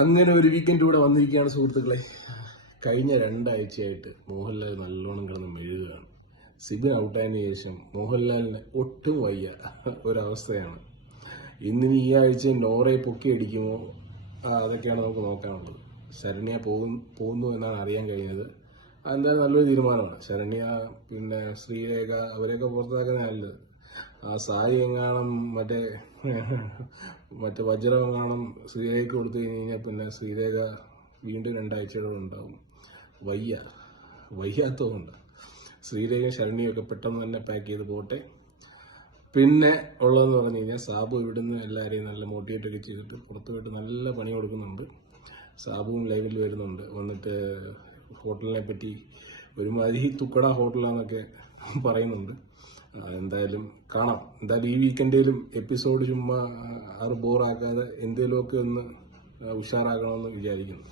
അങ്ങനെ ഒരു വീക്കെൻഡ് കൂടെ വന്നിരിക്കുകയാണ് സുഹൃത്തുക്കളെ. കഴിഞ്ഞ 2 ആഴ്ചയായിട്ട് മോഹൻലാൽ നല്ലോണം കിടന്ന് മെഴുകുകയാണ്. സിബിൻ ഔട്ടായതിനു ശേഷം മോഹൻലാലിന് ഒട്ടും വയ്യ ഒരവസ്ഥയാണ്. ഇന്നിനി ഈ ആഴ്ച നോറയെ പൊക്കി അടിക്കുമോ, അതൊക്കെയാണ് നമുക്ക് നോക്കാനുള്ളത്. ശരണ്യ പോകുന്നു എന്നാണ് അറിയാൻ കഴിഞ്ഞത്. അതെന്തായാലും നല്ലൊരു തീരുമാനമാണ്. ശരണ്യ പിന്നെ ശ്രീരേഖ അവരെയൊക്കെ പുറത്താക്കുന്ന നല്ലത്. ആ സാരി എങ്ങാനും മറ്റേ വജ്രം എങ്ങാനും ശ്രീരേഖയ്ക്ക് കൊടുത്തു കഴിഞ്ഞാൽ പിന്നെ ശ്രീരേഖ വീണ്ടും 2 ആഴ്ചയോടെ ഉണ്ടാവും. വയ്യാത്തതുകൊണ്ട് ശ്രീരേഖയും ശരണ്യയും ഒക്കെ പെട്ടെന്ന് തന്നെ പാക്ക് ചെയ്ത് പോട്ടെ. പിന്നെ ഉള്ളതെന്ന് പറഞ്ഞു കഴിഞ്ഞാൽ സാബു ഇവിടുന്ന് എല്ലാവരെയും നല്ല മോട്ടിവേറ്റ് ഒക്കെ ചെയ്തിട്ട് പുറത്തു പോയിട്ട് നല്ല പണി കൊടുക്കുന്നുണ്ട്. സാബുവും ലൈവിൽ വരുന്നുണ്ട്. വന്നിട്ട് ഹോട്ടലിനെ പറ്റി ഒരുമാതിരി തുക്കട ഹോട്ടലാന്നൊക്കെ പറയുന്നുണ്ട്. എന്തായാലും കാണാം. എന്തായാലും ഈ വീക്കെൻഡിലും എപ്പിസോഡ് ചുമ്മാ ബോറാക്കാതെ എന്തെങ്കിലുമൊക്കെ ഒന്ന് ഉഷാറാക്കണമെന്ന് വിചാരിക്കുന്നു.